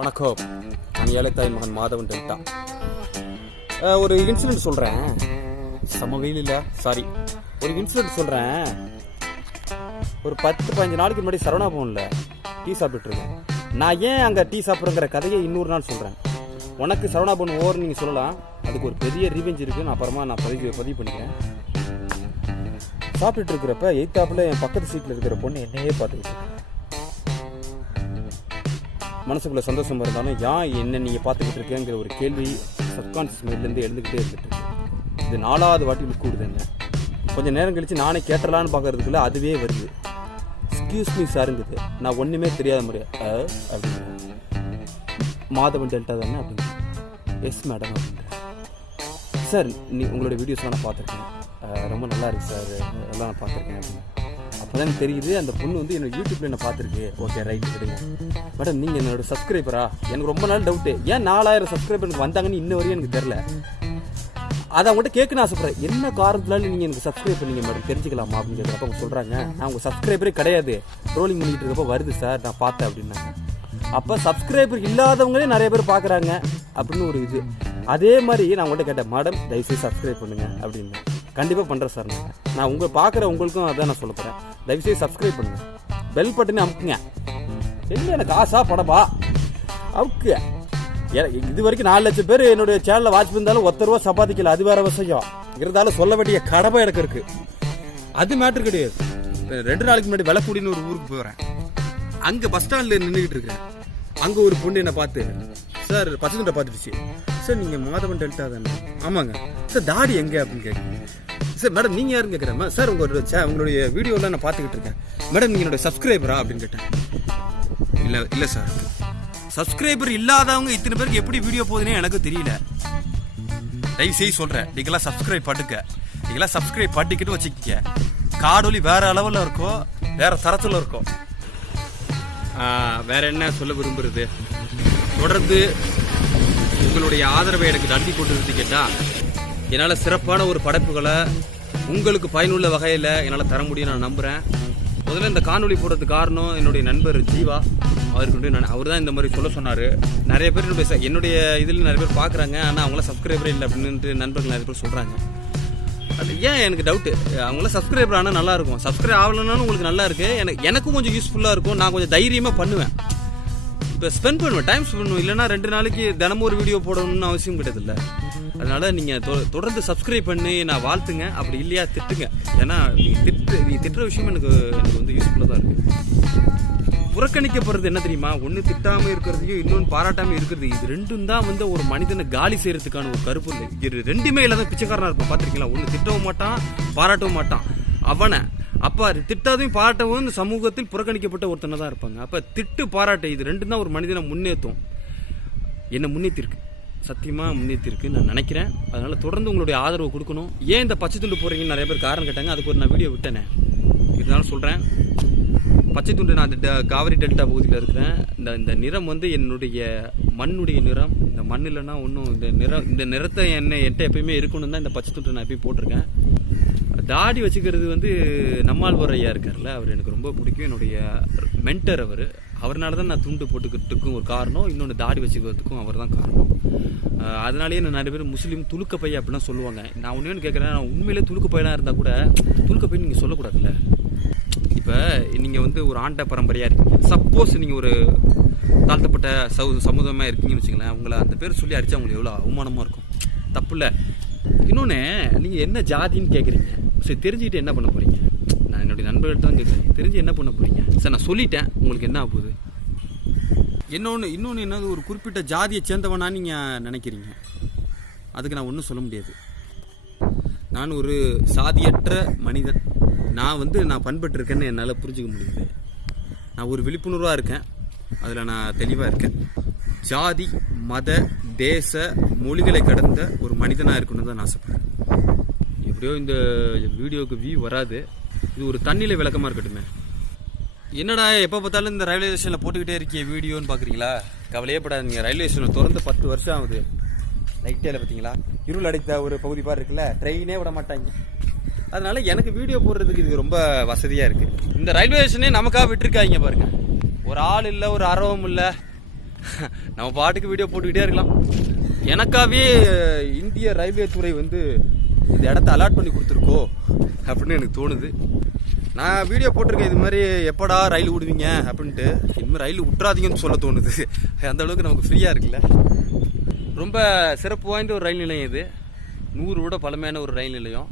வணக்கம். நான் ஏழைத்தாய் மகன் மாதவன் டெல்டா. ஒரு இன்சிடென்ட் சொல்கிறேன் செம வெயில் இல்லை. சாரி ஒரு இன்சிடென்ட் சொல்கிறேன் ஒரு பத்து பதினஞ்சு நாளைக்கு முன்னாடி சரவணா பவனில் டீ சாப்பிட்டுருக்கேன் நான் ஏன் அங்கே டீ சாப்பிட்றேங்கிற கதையை இன்னொரு நாள் சொல்கிறேன் உனக்கு சரவணா பவன் ஓவர் நீங்கள் சொல்லலாம். அதுக்கு ஒரு பெரிய ரீவெஞ்ச் இருக்குது நான் அப்புறமா நான் பதிவு பதிவு பண்ணிக்கிறேன். சாப்பிட்டுட்டு இருக்கிறப்ப எயித்தாப்பில் என் பக்கத்து சீட்டில் இருக்கிற பொண்ணு என்னையே பார்த்துக்கிட்டு மனசுக்குள்ளே சந்தோஷமாக இருந்தாலும் ஏன் என்ன நீங்கள் பார்த்துக்கிட்டு இருக்கேங்கிற ஒரு கேள்வி சப்கான்ஷியஸ் மைண்ட்லேருந்து எழுந்துக்கிட்டே இருந்துட்டு இது நாலாவது வாட்டி லுக் கூடுதுங்க கொஞ்சம் நேரம் கழித்து நானே கேட்டலான்னு பார்க்கறதுக்குள்ள அதுவே வருது. எக்ஸ்கியூஸ் மீ சாருங்குது நான் ஒன்றுமே தெரியாத முறையா அப்படின்னு மாதவன் டெல்டா தானே அப்படின்னு. எஸ் மேடம் அப்படின்றேன் சார் நீ உங்களோட வீடியோஸ்லாம் நான் பார்த்துருக்கேன். ரொம்ப நல்லா இருக்கு சார் எல்லாம் நான் பார்த்துருக்கேன் அப்படின்னு. அப்போ தான் தெரியுது. அந்த பொண்ணு வந்து என்னோட யூடியூப்ல என்ன பார்த்துருக்கு. ஓகே ரைட் விடுங்க. மேடம் நீங்கள் என்னோட சப்ஸ்கிரைபரா எனக்கு ரொம்ப நாள் டவுட்டு ஏன் நாலாயிரம் சப்ஸ்கிரைபர் எனக்கு வந்தாங்கன்னு இன்ன வரையும் எனக்கு தெரில அதை அவங்ககிட்ட கேட்கணும் ஆசைப்படுறேன். என்ன காரணத்தினால நீங்கள் எனக்கு சப்ஸ்கிரைப் பண்ணீங்க மேடம் தெரிஞ்சுக்கலாமா அப்படின்னு கேட்குறப்ப அவங்க சொல்கிறாங்க நான் உங்கள் சப்ஸ்கிரைபரே கிடையாது. ட்ரோலிங் பண்ணிட்டு இருக்கப்போ வருது சார் நான் பார்த்தேன் அப்படின்னாங்க. அப்போ சப்ஸ்கிரைபர் இல்லாதவங்களே நிறைய பேர் பார்க்குறாங்க. அப்படின்னு ஒரு இது. அதே மாதிரி நான் உங்கள்கிட்ட கேட்டேன் மேடம் தயவுசெய்து சப்ஸ்கிரைப் பண்ணுங்க அப்படின்னு. கண்டிப்பாக பண்ணுறேன் சார் நான். நான் உங்களை பார்க்குற உங்களுக்கும் அதான் நான் சொல்ல போகிறேன் தயவுசெய்து சப்ஸ்கிரைப் பண்ணுங்க. பெல் பட்டனே அமுக்குங்க. என்ன எனக்கு ஆசா? படபா அவுக்கு இது வரைக்கும் நாலு லட்சம் பேர் என்னுடைய சேனலில் வாட்ச் பண்ணாலும் ஒத்த ரூபா சம்பாதிக்கல. அது வேற விஷயம். இருந்தாலும் சொல்ல வேண்டிய கடமை எனக்கு இருக்கு. அது மேட்ரு கிடையாது. ரெண்டு நாளைக்கு முன்னாடி வெள்ளக்கூடின்னு ஒரு ஊருக்கு போகிறேன் அங்கே பஸ் ஸ்டாண்டில் நின்றுக்கிட்டு இருக்கேன் அங்கே ஒரு பொண்ணு என்னை பார்த்து சார் பசங்கிட்ட பார்த்துடுச்சு. சார் நீங்க மாதவன் டெல்டா தானே? ஆமாங்க. சார் தாடி எங்க அப்படின்னு கேட்குறீங்க சார் மேடம் நீங்க யாருன்னு கேட்குறேன் சார் உங்களோட சே- உங்களுடைய வீடியோலாம் நான் பார்த்துக்கிட்டு இருக்கேன். மேடம் நீங்கள் என்னோட சப்ஸ்கிரைபரா அப்படின்னு கேட்டேன். இல்ல இல்லை சார் சப்ஸ்கிரைபர் இல்லாதவங்க இத்தனை பேருக்கு எப்படி வீடியோ போகுதுன்னே எனக்கு தெரியல. தயவு செய்ய சொல்றேன். நீங்களாம் சப்ஸ்கிரைப் பண்ணுங்க நீங்களாம் சப்ஸ்கிரைப் பண்ணிக்கிட்டு வச்சுக்கிங்க. காடொலி வேற அளவில் இருக்கும் வேற தரத்தில் இருக்கும் வேற என்ன சொல்ல விரும்புறது? தொடர்ந்து உங்களுடைய ஆதரவை எனக்கு நன்றி கொண்டு கேட்டா என்னால் சிறப்பான ஒரு படைப்புகளை உங்களுக்கு பயனுள்ள வகையில் என்னால் தர முடியும் நான் நம்புகிறேன் முதல்ல இந்த காணொளி போடுறதுக்கு காரணம் என்னுடைய நண்பர் ஜீவா அவருக்கு நான் அவர் தான் இந்த மாதிரி சொல்ல சொன்னார். நிறைய பேர் என்னுடைய என்னுடைய இதில் நிறைய பேர் பார்க்குறாங்க ஆனால் அவங்களாம் சப்ஸ்கிரைபர் இல்லை அப்படின்ட்டு நண்பர்கள் நிறைய பேர் சொல்கிறாங்க அது ஏன் எனக்கு டவுட்டு அவங்களாம் சப்ஸ்கிரைபர் ஆனால் நல்லா இருக்கும். சப்ஸ்கிரைப் ஆகலனாலும் உங்களுக்கு நல்லா இருக்குது எனக்கு எனக்கும் கொஞ்சம் யூஸ்ஃபுல்லாக இருக்கும். நான் கொஞ்சம் தைரியமாக பண்ணுவேன். ஸ்பெண்ட் பண்ணுவேன். டைம் ஸ்பெண்ட் பண்ணுவேன். இல்லைனா ரெண்டு நாளைக்கு தினமும் ஒரு வீடியோ போடணும்னு அவசியம் கிடையாதுல்ல. அதனால நீங்கள் தொடர்ந்து சப்ஸ்கிரைப் பண்ணி நான் வாழ்த்துங்க. அப்படி இல்லையா திட்டுங்க. ஏன்னா நீ திட்டு நீ திட்டுற விஷயம் எனக்கு எனக்கு வந்து யூஸ்ஃபுல்லாக தான் இருக்குது புறக்கணிக்கப்படுறது என்ன தெரியுமா? ஒன்று திட்டாமல் இருக்கிறதையும் இன்னொன்று பாராட்டாமல் இருக்கிறது இது ரெண்டும் தான் வந்து ஒரு மனிதனை காலி செய்கிறதுக்கான ஒரு கருப்பு இல்லை இது ரெண்டுமே இல்லாத பிச்சைக்காரனாக இருப்பான். பார்த்துருக்கீங்களா? ஒன்று திட்டவும் மாட்டான் பாராட்டவும் மாட்டான். அவனை அப்போ திட்டாதையும் பாராட்டவும் இந்த சமூகத்தில் புறக்கணிக்கப்பட்ட ஒருத்தனை தான் இருப்பாங்க. அப்போ திட்டு பாராட்டு இது ரெண்டும் தான் ஒரு மனிதனை முன்னேற்றும் என்னை முன்னேற்றிருக்கு சத்தியமாக முன்னேற்றிருக்கு நான் நினைக்கிறேன். அதனால் தொடர்ந்து உங்களுடைய ஆதரவு கொடுக்கணும். ஏன் இந்த பச்சை துண்டு போடுறீங்கன்னு நிறைய பேர் காரணம் கேட்டாங்க. அதுக்கு ஒரு நான் வீடியோ விட்டேனே. இருந்தாலும் சொல்கிறேன் பச்சை துண்டு நான் இந்த காவிரி டெல்டா பகுதியில் இருக்கிறேன். இந்த இந்த நிறம் வந்து என்னுடைய மண்ணுடைய நிறம். இந்த மண் இல்லைன்னா ஒன்றும் இந்த நிறம் இந்த நிறத்தை என்ன என்கிட்ட எப்பயுமே இருக்கணும் தான் இந்த பச்சை துண்டு நான் எப்பயும் போட்டிருக்கேன். தாடி வச்சுக்கிறது வந்து நம்மாழ்வார் ஐயா இருக்கார்ல அவர் எனக்கு ரொம்ப பிடிக்கும். என்னுடைய மென்டர் அவர். அவர்னால தான் நான் துண்டு போட்டுக்கிறதுக்கும் ஒரு காரணம். இன்னொன்று தாடி வச்சுக்கிறதுக்கும் அவர் தான் காரணம் அதனாலேயே நான் நிறைய பேர் முஸ்லீம் துளுக்க பைய அப்படிலாம் சொல்லுவாங்க. நான் ஒன்று ஒன்று கேட்குறேன் நான் உண்மையிலே துளுக்க பையனாக இருந்தால் கூட துளுக்க பையன் நீங்கள் சொல்லக்கூடாதுல்ல. இப்போ நீங்கள் வந்து ஒரு ஆண்ட பரம்பரையாக இருக்கீங்க. சப்போஸ் நீங்கள் ஒரு தாழ்த்தப்பட்ட சவு சமுதாயமாக இருக்கீங்கன்னு வச்சுங்களேன் உங்களை அந்த பேர் சொல்லி அடித்தா உங்களுக்கு எவ்வளோ அவமானமாக இருக்கும். தப்பு இல்லை. இன்னொன்று நீங்கள் என்ன ஜாதின்னு கேட்குறீங்க சரி தெரிஞ்சுக்கிட்டு என்ன பண்ண போகிறீங்க நான் என்னுடைய நண்பர்கள்ட்ட தான் கேட்குறேன் தெரிஞ்சு என்ன பண்ண போகிறீங்க சார் நான் சொல்லிட்டேன். உங்களுக்கு என்ன ஆகுது போகுது? இன்னொன்று இன்னொன்று என்னது? ஒரு குறிப்பிட்ட ஜாதியை சேர்ந்தவனா நீங்கள் நினைக்கிறீங்க? அதுக்கு நான் ஒன்றும் சொல்ல முடியாது. நான் ஒரு சாதியற்ற மனிதன். நான் வந்து நான் பண்பட்டிருக்கேன்னு என்னால் புரிஞ்சுக்க முடியுது. நான் ஒரு விழிப்புணர்வாக இருக்கேன். அதில் நான் தெளிவாக இருக்கேன். ஜாதி மத தேச மொழிகளை கடந்த ஒரு மனிதனாக இருக்கணும்னு தான் நான் ஆசைப்பட்றேன். எப்படியோ இந்த வீடியோவுக்கு வியூ வராது. இது ஒரு தண்ணியில் விளக்கமாக இருக்கட்டுமே. என்னடா எப்போ பார்த்தாலும் இந்த ரயில்வே ஸ்டேஷனில் போட்டுக்கிட்டே இருக்கிய வீடியோன்னு பார்க்குறீங்களா கவலையே படாதீங்க. ரயில்வே ஸ்டேஷனில் திறந்து பத்து வருஷம் ஆகுது. நைட்டேல பார்த்தீங்களா இருள் அடைத்த ஒரு பகுதி பாரு இருக்குல்ல ட்ரெயினே விட மாட்டாங்க. அதனால எனக்கு வீடியோ போடுறதுக்கு இது ரொம்ப வசதியாக இருக்குது இந்த ரயில்வே ஸ்டேஷனே நமக்காக விட்டுருக்காங்க பாருங்க. ஒரு ஆள் இல்லை ஒரு அரவம் இல்லை. நம்ம பாட்டுக்கு வீடியோ போட்டுக்கிட்டே இருக்கலாம். எனக்காகவே இந்திய ரயில்வே துறை வந்து இந்த இடத்த அலாட் பண்ணி கொடுத்துருக்கோ அப்படின்னு எனக்கு தோணுது. நான் வீடியோ போட்டிருக்கேன் இது மாதிரி எப்படா ரயில் விடுவீங்க அப்படின்ட்டு. இனிமேல் ரயில் விட்றாதீங்கன்னு சொல்ல தோணுது. அந்த அளவுக்கு நமக்கு ஃப்ரீயாக இருக்குல்ல? ரொம்ப சிறப்பு வாய்ந்த ஒரு ரயில் நிலையம் இது. நூறு விட பழமையான ஒரு ரயில் நிலையம்.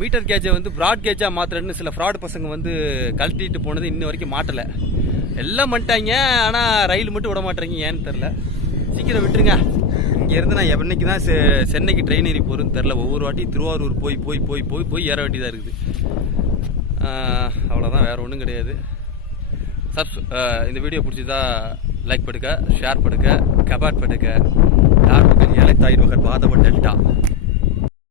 மீட்டர் கேஜை வந்து ப்ராட் கேஜாக மாற்றுறேன்னு சில ஃப்ராட் பசங்க வந்து கழட்டிட்டு போனது இன்ன வரைக்கும் மாட்டலை. எல்லாம் பண்ணிட்டாங்க ஆனால் ரயில் மட்டும் விட மாட்டேறீங்க ஏன்னு தெரில சீக்கிரம் விட்டுருங்க. இங்கேருந்து நான் என்னைக்கு தான் செ- சென்னைக்கு ட்ரெயின் ஏறி போகிறேன்னு தெரில ஒவ்வொரு வாட்டி திருவாரூர் போய் போய் போய் போய் போய் ஏற வேண்டியதாக இருக்குது. அவ்வளோதான் வேறு ஒன்றும் கிடையாது. சப்ஸ் இந்த வீடியோ பிடிச்சதா லைக் பண்ணுங்க ஷேர் பண்ணுங்க கபாட் பண்ணுங்க யார் பக்கம் ஏழை தாய் மகன் டெல்டா.